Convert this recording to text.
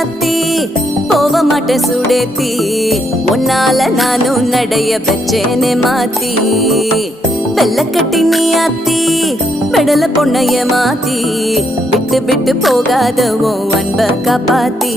ராசாத்தி போக மாட்டேன் சுடேத்தி உன்னால நானும் நடைய வச்சேனே மாத்தி வெள்ள கட்டி நீ ஆத்தி பெடல பொண்ணைய மாத்தி விட்டு விட்டு போகாத உன் அன்ப காப்பாத்தி